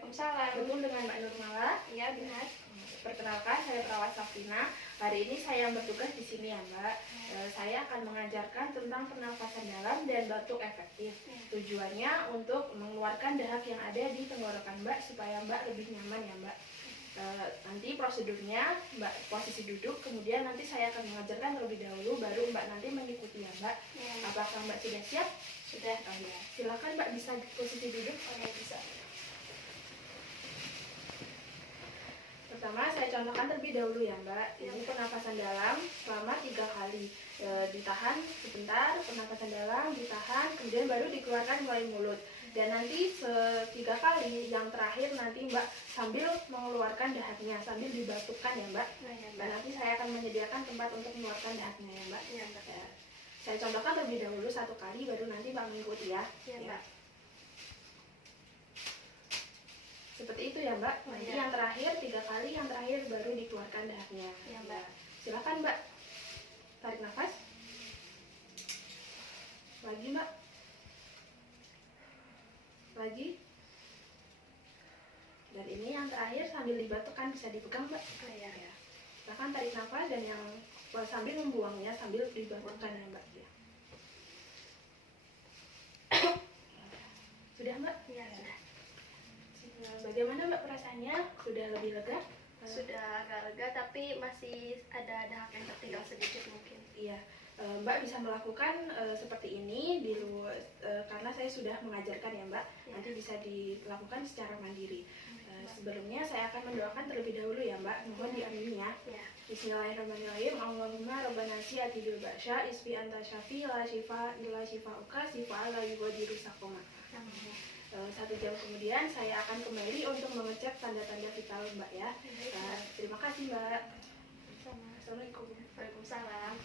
Waalaikumsalam. Bertemu dengan Mbak Nurmala. Iya, benar. Perkenalkan, saya perawat Safina. Hari ini saya bertugas di sini ya Mbak. Saya akan mengajarkan tentang pernafasan dalam dan batuk efektif. Tujuannya untuk mengeluarkan dahak yang ada di tenggorokan Mbak supaya Mbak lebih nyaman ya Mbak. Nanti prosedurnya Mbak posisi duduk, kemudian nanti saya akan mengajarkan terlebih dahulu, baru Mbak nanti mengikuti ya Mbak. Apakah Mbak sudah siap? Sudah. Oh ya, silakan Mbak bisa posisi duduk. Oh ya, bisa. Pertama saya contohkan terlebih dahulu ya Mbak. Ini pernapasan dalam selama 3 kali. Ditahan sebentar, pernapasan dalam ditahan, kemudian baru dikeluarkan melalui mulut. Dan nanti 3 kali yang terakhir nanti Mbak sambil mengeluarkan dahaknya, sambil dibatukkan ya Mbak. Dan nanti saya akan menyediakan tempat untuk mengeluarkan dahaknya ya Mbak. Ya, Mbak. Saya contohkan terlebih dahulu 1 kali, baru nanti Mbak mengikuti ya. Ya, Mbak. Seperti itu ya Mbak. Nanti yang terakhir 3 kali, yang terakhir baru dikeluarkan dahaknya. Ya, Mbak. Silakan Mbak. Tarik nafas. Lagi Mbak. Lagi. Dan ini yang terakhir sambil dibatukkan, bisa dipegang Mbak. Ya. Silakan tarik nafas dan yang sambil membuangnya sambil dibatukkan ya Mbak. Ya. Sudah Mbak? Ya, sudah. Bagaimana Mbak perasaannya? Sudah lebih lega? Sudah agak lega, tapi masih ada dahak yang tertinggal sedikit mungkin. Iya, Mbak bisa melakukan seperti ini di luar, karena saya sudah mengajarkan ya Mbak. Nanti bisa dilakukan secara mandiri. Sebelumnya saya akan mendoakan terlebih dahulu ya Mbak. Mohon diamini ya. Bismillahirrahmanirrahim. Allahumma rabbana si'ati bil ba'sya isfi anta syafi la syifa illa syifauka syifa la yughadiru saqama. 1 jam kemudian saya akan kembali untuk mengecek tanda-tanda vital Mbak ya. Terima kasih Mbak. Sama. Assalamualaikum. Waalaikumsalam.